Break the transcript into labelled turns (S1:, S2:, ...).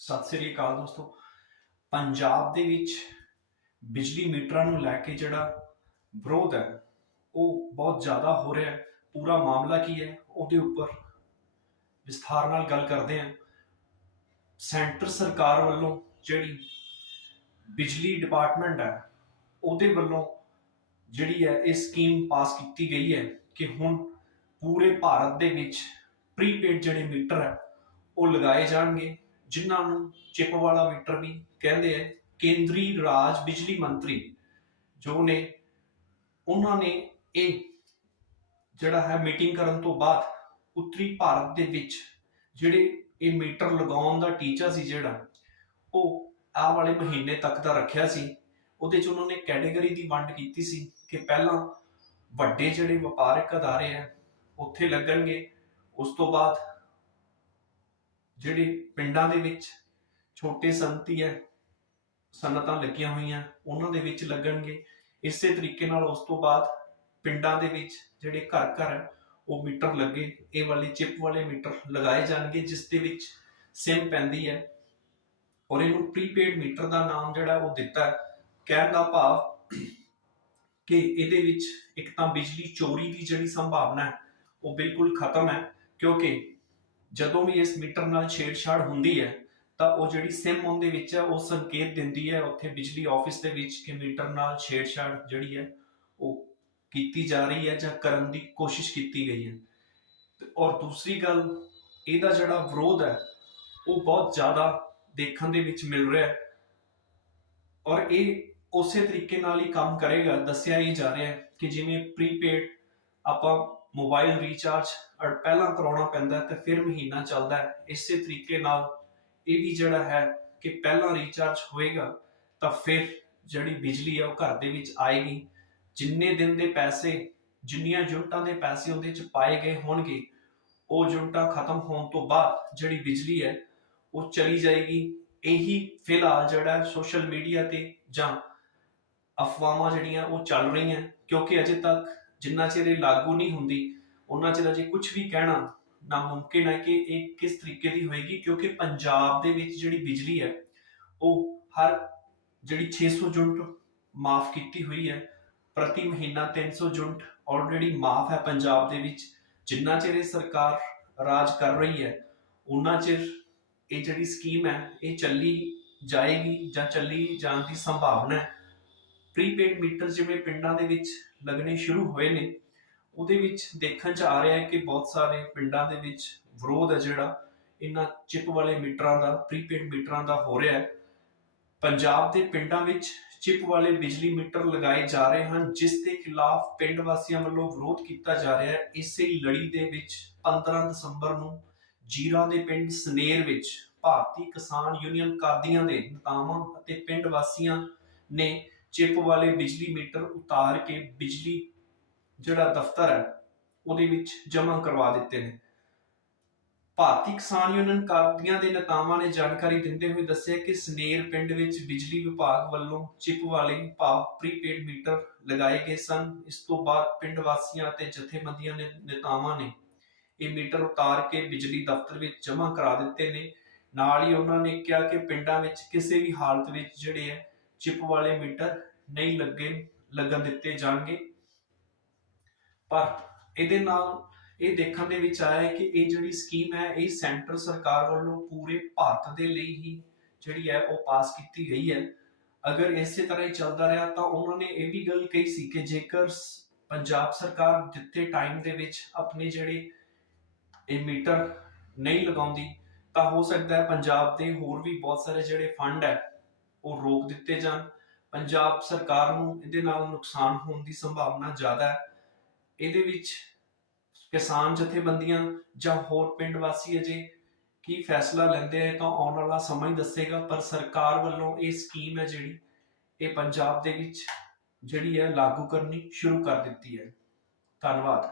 S1: ਸਤਿ ਸ੍ਰੀ ਅਕਾਲ ਦੋਸਤੋ। ਪੰਜਾਬ ਦੇ ਵਿੱਚ ਬਿਜਲੀ ਮੀਟਰਾਂ ਨੂੰ ਲੈ ਕੇ ਜਿਹੜਾ ਵਿਰੋਧ ਹੈ, ਉਹ ਬਹੁਤ ਜ਼ਿਆਦਾ ਹੋ ਰਿਹਾ ਹੈ। ਪੂਰਾ ਮਾਮਲਾ ਕੀ ਹੈ, ਉਹਦੇ ਉੱਪਰ ਵਿਸਥਾਰ ਨਾਲ ਗੱਲ ਕਰਦੇ ਹਾਂ। ਸੈਂਟਰ ਸਰਕਾਰ ਵੱਲੋਂ ਜਿਹੜੀ ਬਿਜਲੀ ਡਿਪਾਰਟਮੈਂਟ ਹੈ, ਉਹਦੇ ਵੱਲੋਂ ਜਿਹੜੀ ਹੈ, ਇਹ ਸਕੀਮ ਪਾਸ ਕੀਤੀ ਗਈ ਹੈ ਕਿ ਹੁਣ ਪੂਰੇ ਭਾਰਤ ਦੇ ਵਿੱਚ ਪ੍ਰੀਪੇਡ ਜਿਹੜੇ ਮੀਟਰ ਹੈ, ਉਹ ਲਗਾਏ ਜਾਣਗੇ। ਜਿਨ੍ਹਾਂ ਨੂੰ ਚਿਪ ਵਾਲਾ ਮੀਟਰ ਵੀ ਕਹਿੰਦੇ ਆ, ਕੇਂਦਰੀ ਰਾਜ ਬਿਜਲੀ ਮੰਤਰੀ ਜੋ ਨੇ, ਉਹਨਾਂ ਨੇ ਇਹ ਜਿਹੜਾ ਹੈ ਮੀਟਿੰਗ ਕਰਨ ਤੋਂ ਬਾਅਦ ਉੱਤਰੀ ਭਾਰਤ ਦੇ ਵਿੱਚ ਜਿਹੜੇ ਇਹ ਮੀਟਰ ਲਗਾਉਣ ਦਾ ਟੀਚਾ ਸੀ ਜਿਹੜਾ, ਉਹ ਆਹ ਵਾਲੇ ਮਹੀਨੇ ਤੱਕ ਦਾ ਰੱਖਿਆ ਸੀ। ਉਹਦੇ 'ਚ ਉਹਨਾਂ ਨੇ ਕੈਟਾਗਰੀ ਦੀ ਵੰਡ ਕੀਤੀ ਸੀ ਕਿ ਪਹਿਲਾਂ ਵੱਡੇ ਜਿਹੜੇ ਵਪਾਰਕ ਅਦਾਰੇ ਆ, ਉੱਥੇ ਲੱਗਣਗੇ, ਉਸ ਤੋਂ ਬਾਅਦ ਜਿਹੜੇ ਪਿੰਡਾਂ ਦੇ ਵਿੱਚ ਛੋਟੇ ਸੰਤੀ ਹੈ ਸਨਤਾਂ ਲੱਗੀਆਂ ਹੋਈਆਂ, ਉਹਨਾਂ ਦੇ ਵਿੱਚ ਲੱਗਣਗੇ। ਇਸੇ ਤਰੀਕੇ ਨਾਲ ਉਸ ਤੋਂ ਬਾਅਦ ਪਿੰਡਾਂ ਦੇ ਵਿੱਚ ਜਿਹੜੇ ਘਰ ਘਰ ਹੈ, ਉਹ ਮੀਟਰ ਲੱਗੇ। ਇਹ ਵਾਲੇ ਚਿਪ ਵਾਲੇ ਮੀਟਰ ਲਗਾਏ ਜਾਣਗੇ, ਜਿਸ ਦੇ ਵਿੱਚ ਸਿਮ ਪੈਂਦੀ ਹੈ ਔਰ ਇਹਨੂੰ ਪ੍ਰੀਪੇਡ ਮੀਟਰ ਦਾ ਨਾਮ ਜਿਹੜਾ ਉਹ ਦਿੱਤਾ ਹੈ। ਕਹਿਣ ਦਾ ਭਾਵ ਕਿ ਇਹਦੇ ਵਿੱਚ ਇੱਕ ਤਾਂ ਬਿਜਲੀ ਚੋਰੀ ਦੀ ਜਿਹੜੀ ਸੰਭਾਵਨਾ ਹੈ, ਉਹ ਬਿਲਕੁਲ ਖਤਮ ਹੈ, ਕਿਉਂਕਿ ਜਦੋਂ ਵੀ ਇਸ ਮੀਟਰ ਨਾਲ ਛੇੜਛਾੜ ਹੁੰਦੀ ਹੈ, ਤਾਂ ਉਹ ਜਿਹੜੀ ਸਿਮ ਉਹਦੇ ਵਿੱਚ ਹੈ, ਉਹ ਸੰਕੇਤ ਦਿੰਦੀ ਹੈ, ਉੱਥੇ ਬਿਜਲੀ ਆਫਿਸ ਦੇ ਵਿੱਚ ਕਿ ਮੀਟਰ ਨਾਲ ਛੇੜਛਾੜ ਜਿਹੜੀ ਹੈ, ਉਹ ਕੀਤੀ ਜਾ ਰਹੀ ਹੈ ਜਾਂ ਕਰਨ ਦੀ ਕੋਸ਼ਿਸ਼ ਕੀਤੀ ਗਈ ਹੈ। ਔਰ ਦੂਸਰੀ ਗੱਲ, ਇਹਦਾ ਜਿਹੜਾ ਵਿਰੋਧ ਹੈ, ਉਹ ਬਹੁਤ ਜ਼ਿਆਦਾ ਦੇਖਣ ਦੇ ਵਿੱਚ ਮਿਲ ਰਿਹਾ ਹੈ। ਔਰ ਇਹ ਉਸੇ ਤਰੀਕੇ ਨਾਲ ਹੀ ਕੰਮ ਕਰੇਗਾ, ਦੱਸਿਆ ਹੀ ਜਾ ਰਿਹਾ ਹੈ ਕਿ ਜਿਵੇਂ ਪ੍ਰੀਪੇਡ ਆਪਾਂ ਮੋਬਾਈਲ ਰੀਚਾਰਜ ਪਹਿਲਾਂ ਕਰਾਉਣਾ ਪੈਂਦਾ ਹੈ ਤੇ ਫਿਰ ਮਹੀਨਾ ਚੱਲਦਾ ਹੈ। ਇਸੇ ਤਰੀਕੇ ਨਾਲ ਇਹ ਵੀ ਜਿਹੜਾ ਹੈ ਕਿ ਪਹਿਲਾਂ ਰੀਚਾਰਜ ਹੋਏਗਾ ਤਾਂ ਫਿਰ ਜਿਹੜੀ ਬਿਜਲੀ ਹੈ ਉਹ ਘਰ ਦੇ ਵਿੱਚ ਆਏਗੀ। ਜਿੰਨੇ ਦਿਨ ਦੇ ਪੈਸੇ, ਜਿੰਨੀਆਂ ਯੂਨਿਟਾਂ ਦੇ ਪੈਸੇ ਉਹਦੇ ਚ ਪਾਏ ਗਏ ਹੋਣਗੇ, ਉਹ ਯੂਨਿਟਾਂ ਖਤਮ ਹੋਣ ਤੋਂ ਬਾਅਦ ਜਿਹੜੀ ਬਿਜਲੀ ਹੈ ਉਹ ਚਲੀ ਜਾਏਗੀ। ਇਹੀ ਫਿਲਹਾਲ ਜਿਹੜਾ ਸੋਸ਼ਲ ਮੀਡੀਆ ਤੇ ਜਾਂ ਅਫਵਾਹਾਂ ਜਿਹੜੀਆਂ ਉਹ ਚੱਲ ਰਹੀਆਂ, ਕਿਉਂਕਿ ਅਜੇ ਤੱਕ ਜਿੰਨਾ ਚਿਰ ਇਹ ਲਾਗੂ ਨਹੀਂ ਹੁੰਦੀ, ਉਹਨਾਂ ਚਿਰ ਅਜੇ ਕੁਝ ਵੀ ਕਹਿਣਾ ਨਾਮੁਮਕਿਨ ਹੈ ਕਿ ਇਹ ਕਿਸ ਤਰੀਕੇ ਦੀ ਹੋਏਗੀ, ਕਿਉਂਕਿ ਪੰਜਾਬ ਦੇ ਵਿੱਚ ਜਿਹੜੀ ਬਿਜਲੀ ਹੈ, ਉਹ ਹਰ ਜਿਹੜੀ 600 ਯੂਨਿਟ ਮਾਫ ਕੀਤੀ ਹੋਈ ਹੈ, ਪ੍ਰਤੀ ਮਹੀਨਾ 300 ਯੂਨਿਟ ਆਲਰੇਡੀ ਮਾਫ ਹੈ ਪੰਜਾਬ ਦੇ ਵਿੱਚ। ਜਿੰਨਾ ਚਿਰ ਇਹ ਸਰਕਾਰ ਰਾਜ ਕਰ ਰਹੀ ਹੈ, ਉਹਨਾਂ ਚਿਰ ਇਹ ਜਿਹੜੀ ਸਕੀਮ ਹੈ, ਇਹ ਚੱਲੀ ਜਾਏਗੀ ਜਾਂ ਚੱਲੀ ਜਾਣ ਦੀ ਸੰਭਾਵਨਾ ਹੈ। ਪ੍ਰੀਪੇਡ ਮੀਟਰ ਜਿਵੇਂ ਪਿੰਡਾਂ ਦੇ ਵਿੱਚ ਲੱਗਣੇ ਸ਼ੁਰੂ ਹੋਏ ਨੇ, ਉਹਦੇ ਵਿੱਚ ਦੇਖਣ ਚ ਆ ਰਿਹਾ ਹੈ ਕਿ ਬਹੁਤ ਸਾਰੇ ਪਿੰਡਾਂ ਦੇ ਵਿੱਚ ਵਿਰੋਧ ਹੈ ਜਿਹੜਾ, ਇਹਨਾਂ ਚਿਪ ਵਾਲੇ ਮੀਟਰਾਂ ਦਾ ਪ੍ਰੀਪੇਡ ਮੀਟਰਾਂ ਦਾ ਹੋ ਰਿਹਾ ਹੈ। ਪੰਜਾਬ ਦੇ ਪਿੰਡਾਂ ਵਿੱਚ ਚਿਪ ਵਾਲੇ ਬਿਜਲੀ ਮੀਟਰ ਲਗਾਏ ਜਾ ਰਹੇ ਹਨ, ਜਿਸ ਦੇ ਖਿਲਾਫ ਪਿੰਡ ਵਾਸੀਆਂ ਵੱਲੋਂ ਵਿਰੋਧ ਕੀਤਾ ਜਾ ਰਿਹਾ ਹੈ। ਇਸੇ ਲੜੀ ਦੇ ਵਿੱਚ 15 ਦਸੰਬਰ ਨੂੰ ਜੀਰਾ ਦੇ ਪਿੰਡ ਸਨੇਰ ਵਿੱਚ ਭਾਰਤੀ ਕਿਸਾਨ ਯੂਨੀਅਨ ਕਾਦੀਆਂ ਦੇ ਨੇਤਾਵਾਂ ਅਤੇ ਪਿੰਡ ਵਾਸੀਆਂ ਨੇ ਚਿਪ ਵਾਲੇ ਬਿਜਲੀ ਮੀਟਰ ਉਤਾਰ ਕੇ ਬਿਜਲੀ ਜਿਹੜਾ ਦਫ਼ਤਰ ਹੈ, ਉਹਦੇ ਵਿੱਚ ਜਮ੍ਹਾਂ ਕਰਵਾ ਦਿੱਤੇ ਨੇ। ਭਾਰਤੀ ਕਿਸਾਨ ਯੂਨੀਅਨ ਕਾਦੀਆਂ ਦੇ ਨੇਤਾਵਾਂ ਨੇ ਜਾਣਕਾਰੀ ਦਿੰਦੇ ਹੋਏ ਦੱਸਿਆ ਕਿ ਸਨੇਰ ਪਿੰਡ ਵਿੱਚ ਬਿਜਲੀ ਵਿਭਾਗ ਵੱਲੋਂ ਚਿਪ ਵਾਲੇ ਭਾਵ ਪ੍ਰੀਪੇਡ ਮੀਟਰ ਲਗਾਏ ਗਏ ਸਨ। ਇਸ ਤੋਂ ਬਾਅਦ ਪਿੰਡ ਵਾਸੀਆਂ ਅਤੇ ਜਥੇਬੰਦੀਆਂ ਨੇ, ਨੇਤਾਵਾਂ ਨੇ ਇਹ ਮੀਟਰ ਉਤਾਰ ਕੇ ਬਿਜਲੀ ਦਫ਼ਤਰ ਵਿੱਚ ਜਮ੍ਹਾਂ ਕਰਾ ਦਿੱਤੇ ਨੇ। ਨਾਲ ਹੀ ਉਹਨਾਂ ਨੇ ਕਿਹਾ ਕਿ ਪਿੰਡਾਂ ਵਿੱਚ ਕਿਸੇ ਵੀ ਹਾਲਤ ਵਿੱਚ ਜਿਹੜੇ ਹੈ ਚਿਪ ਵਾਲੇ ਮੀਟਰ ਨਹੀਂ ਲੱਗੇ, ਲੱਗਣ ਦਿੱਤੇ ਜਾਣਗੇ। ਪਰ ਇਹਦੇ ਨਾਲ ਇਹ ਦੇਖਣ ਦੇ ਵਿੱਚ ਆਇਆ ਹੈ ਕਿ ਇਹ ਜਿਹੜੀ ਸਕੀਮ ਹੈ, ਇਹ ਸੈਂਟਰ ਸਰਕਾਰ ਵੱਲੋਂ ਪੂਰੇ ਭਾਰਤ ਦੇ ਲਈ ਹੀ ਜਿਹੜੀ ਹੈ, ਉਹ ਪਾਸ ਕੀਤੀ ਗਈ ਹੈ। ਅਗਰ ਇਸੇ ਤਰ੍ਹਾਂ ਹੀ ਚੱਲਦਾ ਰਿਹਾ ਤਾਂ ਉਹਨਾਂ ਨੇ ਇਹ ਵੀ ਗੱਲ ਕਹੀ ਸੀ ਕਿ ਜੇਕਰ ਪੰਜਾਬ ਸਰਕਾਰ ਦਿੱਤੇ ਟਾਈਮ ਦੇ ਵਿੱਚ ਆਪਣੇ ਜਿਹੜੇ ਇਹ ਮੀਟਰ ਨਹੀਂ ਲਗਾਉਂਦੀ, ਤਾਂ ਹੋ ਸਕਦਾ ਹੈ ਪੰਜਾਬ ਦੇ ਹੋਰ ਵੀ ਬਹੁਤ ਸਾਰੇ ਜਿਹੜੇ ਫੰਡ ਹੈ ਉਹ ਰੋਕ ਦਿੱਤੇ ਜਾਣ। ਪੰਜਾਬ ਸਰਕਾਰ ਨੂੰ ਇਹਦੇ ਨਾਲ ਨੁਕਸਾਨ ਹੋਣ ਦੀ ਸੰਭਾਵਨਾ ਜ਼ਿਆਦਾ ਹੈ। ਇਹਦੇ ਵਿੱਚ ਕਿਸਾਨ ਜਥੇਬੰਦੀਆਂ ਜਾਂ ਹੋਰ ਪਿੰਡ ਵਾਸੀ ਅਜੇ ਕੀ ਫੈਸਲਾ ਲੈਂਦੇ ਹੈ ਤਾਂ ਆਉਣ ਵਾਲਾ ਸਮਾਂ ਹੀ ਦੱਸੇਗਾ, ਪਰ ਸਰਕਾਰ ਵੱਲੋਂ ਇਹ ਸਕੀਮ ਹੈ ਜਿਹੜੀ, ਇਹ ਪੰਜਾਬ ਦੇ ਵਿੱਚ ਜਿਹੜੀ ਹੈ, ਲਾਗੂ ਕਰਨੀ ਸ਼ੁਰੂ ਕਰ ਦਿੱਤੀ ਹੈ। ਧੰਨਵਾਦ।